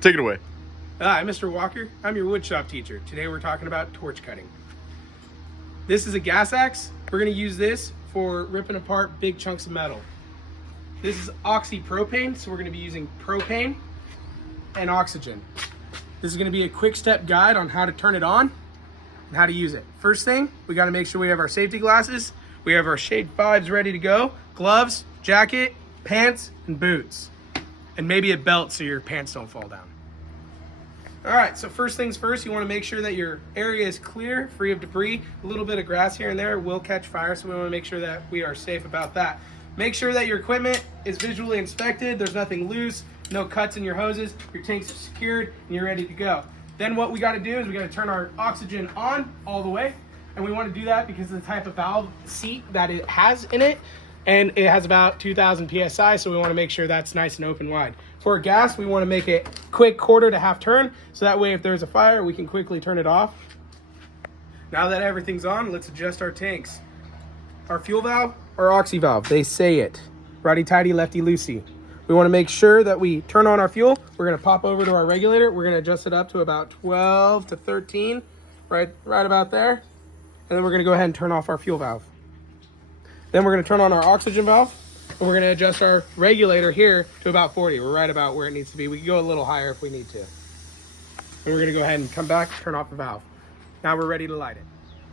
Take it away. Hi, Mr. Walker. I'm your woodshop teacher. Today we're talking about torch cutting. This is a gas axe. We're going to use this for ripping apart big chunks of metal. This is oxypropane, so we're going to be using propane and oxygen. This is going to be a quick step guide on how to turn it on and how to use it. First thing, we got to make sure we have our safety glasses. We have our Shade 5s ready to go, gloves, jacket, pants, and boots. And maybe a belt so your pants don't fall down. All right, so first things first, you want to make sure that your area is clear, free of debris. A little bit of grass here and there will catch fire, so we want to make sure that we are safe about that. Make sure that your equipment is visually inspected. There's nothing loose, no cuts in your hoses, your tanks are secured, and you're ready to go. Then what we got to do is we got to turn our oxygen on all the way, and we want to do that because of the type of valve seat that it has in it, and it has about 2,000 PSI, so we want to make sure that's nice and open wide. For gas, we want to make it quick quarter to half turn, so that way if there's a fire, we can quickly turn it off. Now that everything's on, let's adjust our tanks. Our fuel valve, our oxy valve, they say it. Righty-tighty, lefty-loosey. We want to make sure that we turn on our fuel. We're going to pop over to our regulator. We're going to adjust it up to about 12 to 13, right about there. And then we're going to go ahead and turn off our fuel valve. Then we're going to turn on our oxygen valve. And we're going to adjust our regulator here to about 40. We're right about where it needs to be. We can go a little higher if we need to. And we're going to go ahead and come back, turn off the valve. Now we're ready to light it.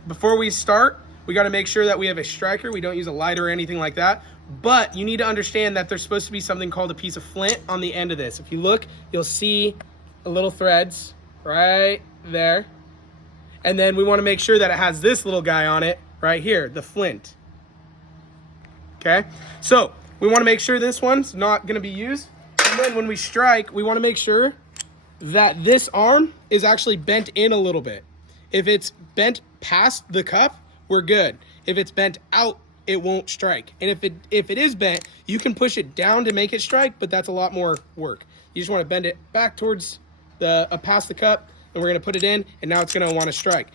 Before we start, we got to make sure that we have a striker. We don't use a lighter or anything like that. But you need to understand that there's supposed to be something called a piece of flint on the end of this. If you look, you'll see a little threads right there. And then we want to make sure that it has this little guy on it right here, the flint. Okay, so we want to make sure this one's not going to be used. And then when we strike, we want to make sure that this arm is actually bent in a little bit. If it's bent past the cup, we're good. If it's bent out, it won't strike. And if it is bent, you can push it down to make it strike, but that's a lot more work. You just want to bend it back towards the past the cup, and we're going to put it in, and now it's going to want to strike.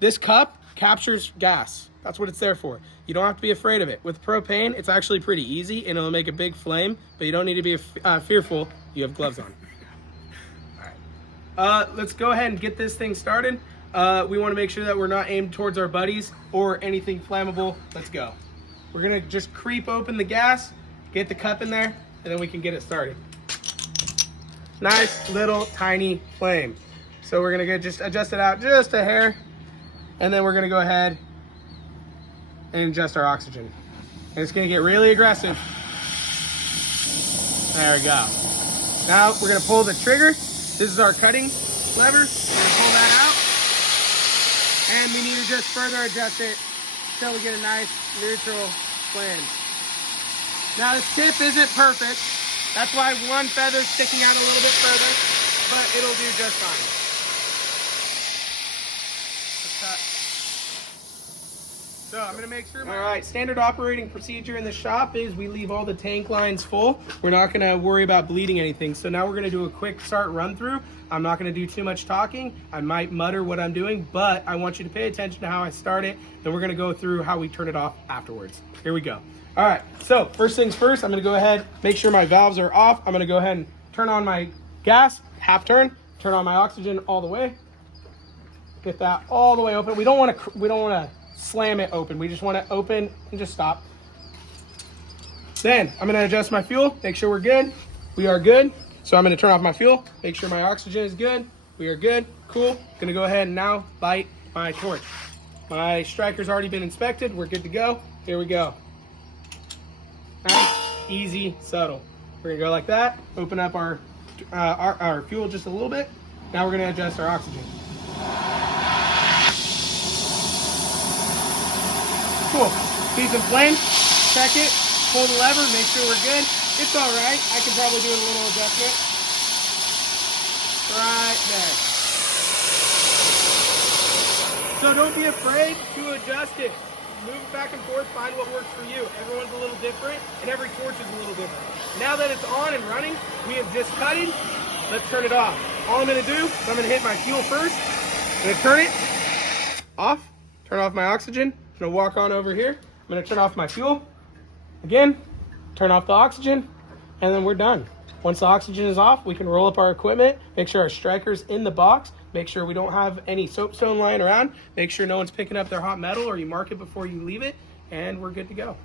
This cup captures gas. That's what it's there for. You don't have to be afraid of it. With propane, it's actually pretty easy, and it'll make a big flame, but you don't need to be fearful. You have gloves on. All right. Let's go ahead and get this thing started. We want to make sure that we're not aimed towards our buddies or anything flammable. Let's go. We're going to just creep open the gas, get the cup in there, and then we can get it started. Nice little tiny flame. So we're going to just adjust it out just a hair, and then we're going to go ahead and adjust our oxygen. And it's going to get really aggressive. There we go. Now we're going to pull the trigger. This is our cutting lever. We're going to pull that out. And we need to just further adjust it until we get a nice neutral flame. Now the tip isn't perfect. That's why one feather's sticking out a little bit further, but it'll do just fine. Let's cut. So I'm gonna make sure. All right, standard operating procedure in the shop is we leave all the tank lines full. We're not gonna worry about bleeding anything. So now we're gonna do a quick start run through. I'm not gonna do too much talking. I might mutter what I'm doing, but I want you to pay attention to how I start it. Then we're gonna go through how we turn it off afterwards. Here we go. All right, so first things first, I'm gonna go ahead, make sure my valves are off. I'm gonna go ahead and turn on my gas, half turn on my oxygen all the way. Get that all the way open. We don't wanna slam it open. We just want to open and just stop. Then I'm going to adjust my fuel, make sure we're good. We are good. So I'm going to turn off my fuel, make sure my oxygen is good. We are good. Cool. Going to go ahead and now light my torch. My striker's already been inspected. We're good to go. Here we go. Nice, easy, subtle. We're going to go like that. Open up our fuel just a little bit. Now we're going to adjust our oxygen. Cool. Piece of flame, check it, pull the lever, make sure we're good. It's all right. I can probably do a little adjustment. Right there. So don't be afraid to adjust it. Move it back and forth, find what works for you. Everyone's a little different, and every torch is a little different. Now that it's on and running, we have just cutted. Let's turn it off. All I'm gonna do is I'm gonna hit my fuel first. I'm gonna turn it off, turn off my oxygen. I'm gonna walk on over here. I'm gonna turn off my fuel. Again, turn off the oxygen. and then we're done. Once the oxygen is off, we can roll up our equipment, make sure our striker's in the box, make sure we don't have any soapstone lying around, make sure no one's picking up their hot metal, or you mark it before you leave it, and we're good to go.